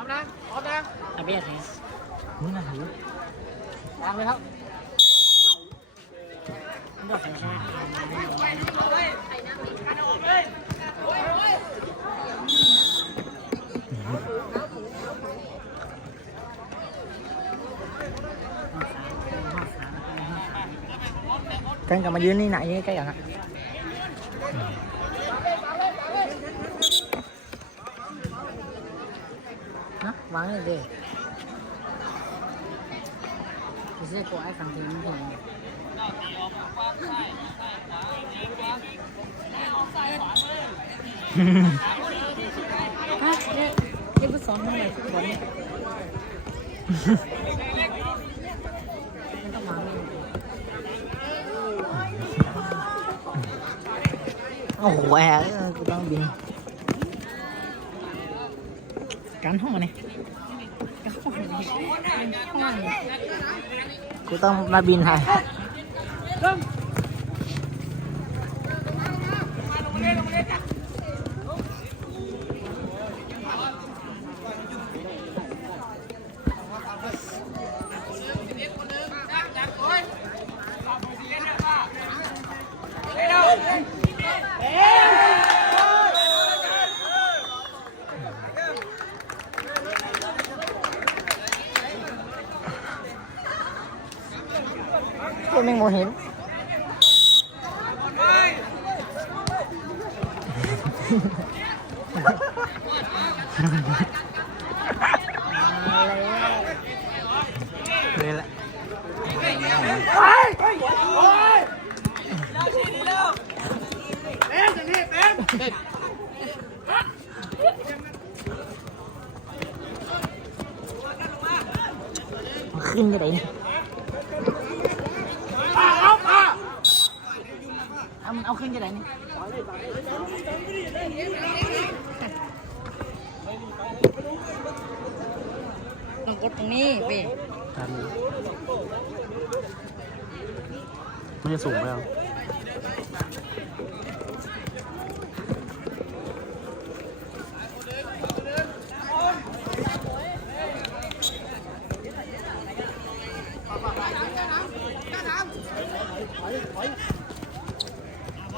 อมนะพร้อมนะอาเบียดไงมึงน่ะหิววางเลยครับบอกใครชาห้องสามห้องสามห้องสามกันกลับมายืนนี่ไหนใกล้ๆกันนะ นะวางเลยเด้จะเสียกว่าไอ้ฝั่งทีมมันถึง ฮะ เนี่ยนี่ฟุตซอลทำไมฟุตบอลเนี่ยมันต้องวางเลยโอ้โหแอร์เออกูต้องบิน การห้องนี่กูต้องมาบินให้กูแมงโมเห็นนี่แหละขึ้นจะไหนนี่ เอามันเอาขึ้นจะไหนนี่ต้องกดตรงนี้เว้ยมันจะสูงไปแล้วโอ้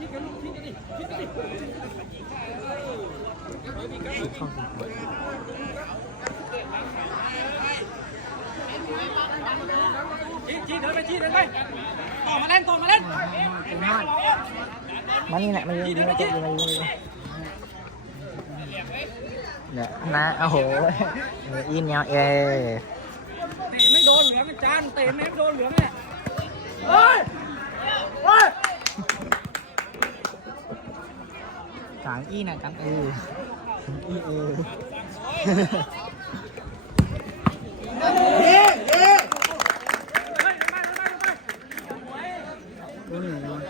ซับบินไหนนะครับเข้าสิชี้ชี้เดินไปชี้เดินไปต่อมาเล่นต่อมาเล่นเป็นฮอดมานี่แหละมายืนยืนมายืนมายืนเนี่ยนะโอ้โหอินเนียวเอเตะไม่โดนเหลืองอาจารย์เตะไม่โดนเหลืองเนี่ยเฮ้ยเฮ้ยางอีน่ะกันเอออีเออรู้หนึ่งเลย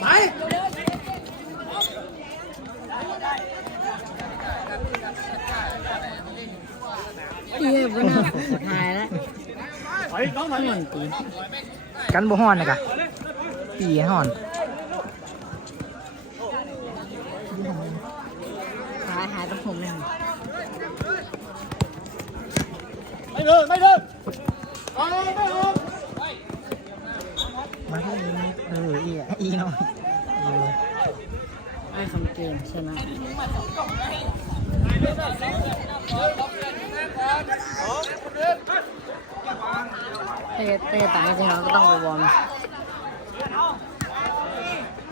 ไปเตี้ยบนหน้าหายแล้วไปน้อง หน่อยหนึ่งตีกันบ่ฮ้อนนะกะปีฮ้อนหายหายตรงผมเลยไม่เดินไม่เดินเอาไม่เดินมาที่นี่เอออีอะอีหน่อยเออไอ้สมเกมใช่ไหมเเตะเตะตายจริงเราก็ต้องไปวอร์ม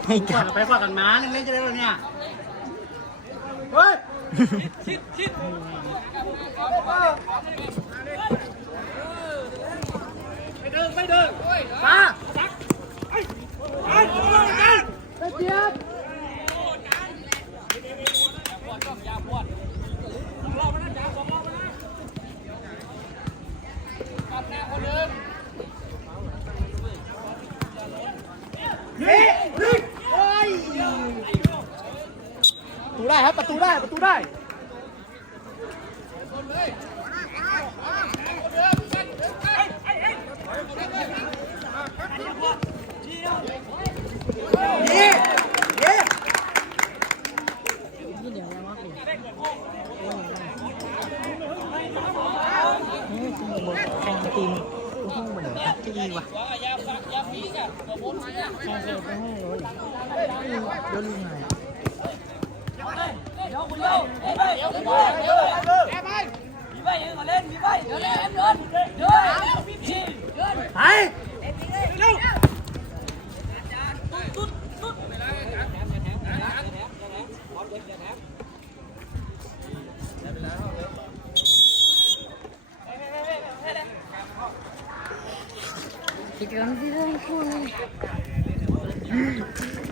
ให้จับไปกว่ากันมาหนึ่งเล่นจะได้หรอเนี่ย เฮ้ย ชิดชิดไม่เดินไปเดินมา ประตูได้ ประตูได้นี่เดี๋ยาว่าเป็นโอ้ยเฮ้ยคุณบอกแข่งทีมห้องบนไหนครับที่ดีว่ะใช่ใช่ไปห้รถเดี๋ยวลุงไง ร็วกิจก